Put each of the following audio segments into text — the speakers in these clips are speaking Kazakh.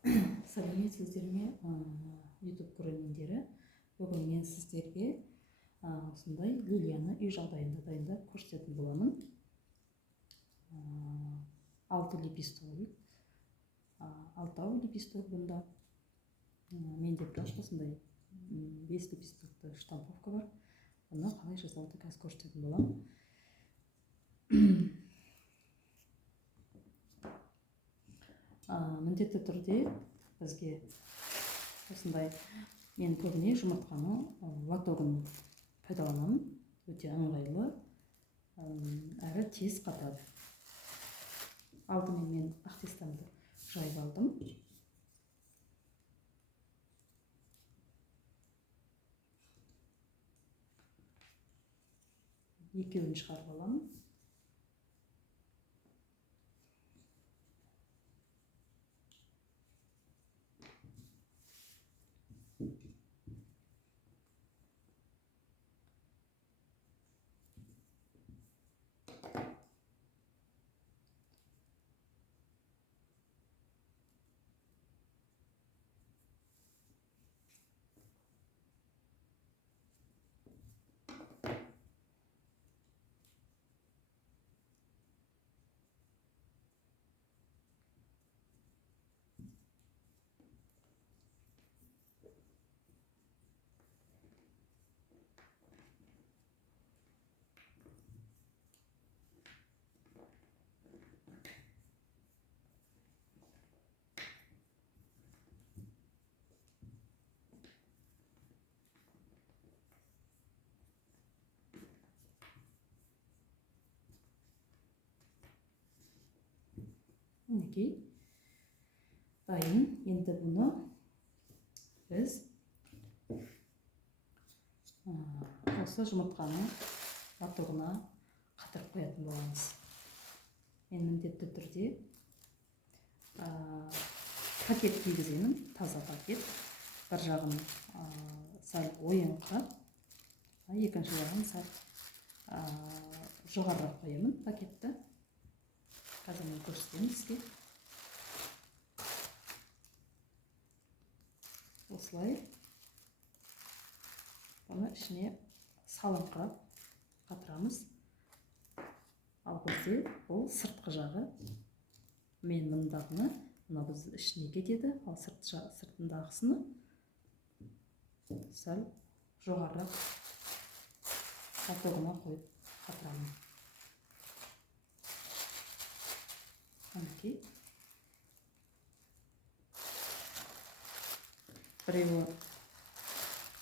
Сәлеметсіздер ме, YouTube көрермендері. Бүгін мен сіздерге осындай лилияны үй жағдайында дайындап көрсететін боламын. 6 лепесток, 6 лепесток бұнда. Менде бірақ осындай 5 лепестокты штамповка бар. Бұны қалай жасауды қазір көрсететін боламын. Міндетті түрде бізге осындай, мен көбіне жұмыртқаны лотогын пайдаланамын. Өте ыңғайлы әрі тез қатады. Алдымен мен ақтестамды жайып алдым. Екеуін шығарып аламын. Мінекей, дайын. Енді бұны біз осы жұмыртқаны лотогына қатырып қоятын боламыз. Мен міндетті түрде пакет кигіземін, таза пакет. Бір жағын сәл ойыңқырап, екінші жағын сәл жоғарырақ қоямын пакетті. Қазір мен көрсетемін сізге. Осылай бұны ішіне салыңқырап қатырамыз. Ал бізде бұл сыртқы жағы. Мен мұндағыны, мына біз ішіне кетеді, ал сыртындағысыны сәл жоғарырақ лотогына қойып қатырамын. Біреуі,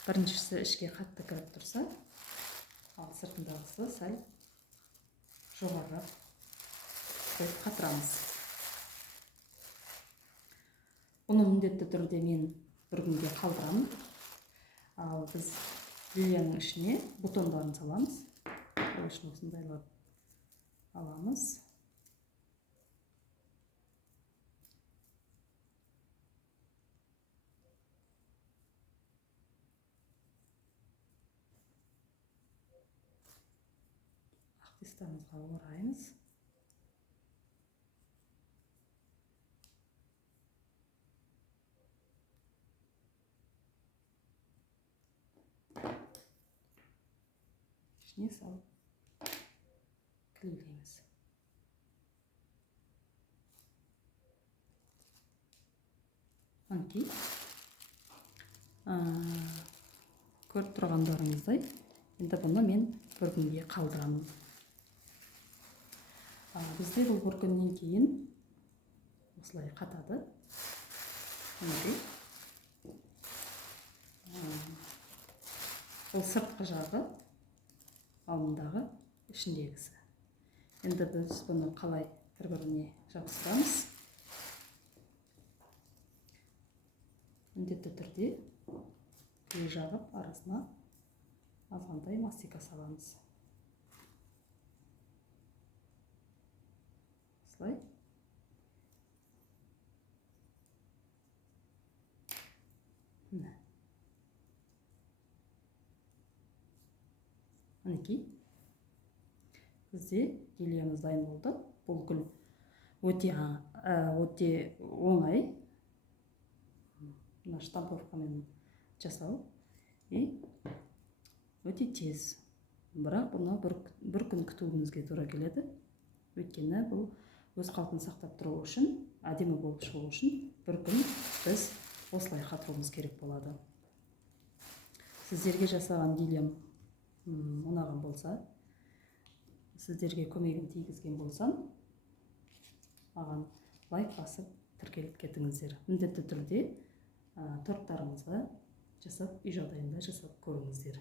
біріншісі ішке қатты кіріп тұрса, ал сыртындағысы сәл жоғарырақ қойып қатырамыз. Бұны міндетті түрде мен бір күнге қалдырамын. Ал біз лилияның ішіне бутондарын саламыз. Ол үшін осындайлар аламыз. Ақтестамызға ораймыз. Ішіне салып кілеулейміз. Мінекей, көріп тұрғандарыңыздай, енді бұны мен бір күнге қалдырамын. Бізде бұл бір күннен кейін осылай қатады. Бұл сыртқы жағы, ал мұндағы ішіндегісі. Енді біз бұны қалай бір-біріне жабыстырамыз? Міндетті түрде күй жағып, арасына азғандай мастика саламыз. Осылай. Мінекей, бізде лилиямыз дайын болды. Бұл гүл өте оңай, мына штамповкамен жасау и өте тез. Бірақ бұны бір күн күтуімізге тура келеді. Өйткені бұл өз қалпын сақтап тұру үшін, әдемі болып шығу үшін бір күн біз осылай қатыруымыз керек болады. Сіздерге жасаған видеом ұнаған болса, сіздерге көмегім тигізген болсам, маған лайк басып тіркеліп кетіңіздер. Міндетті түрде торттарыңызға жасап, үй жағдайында жасап көріңіздер.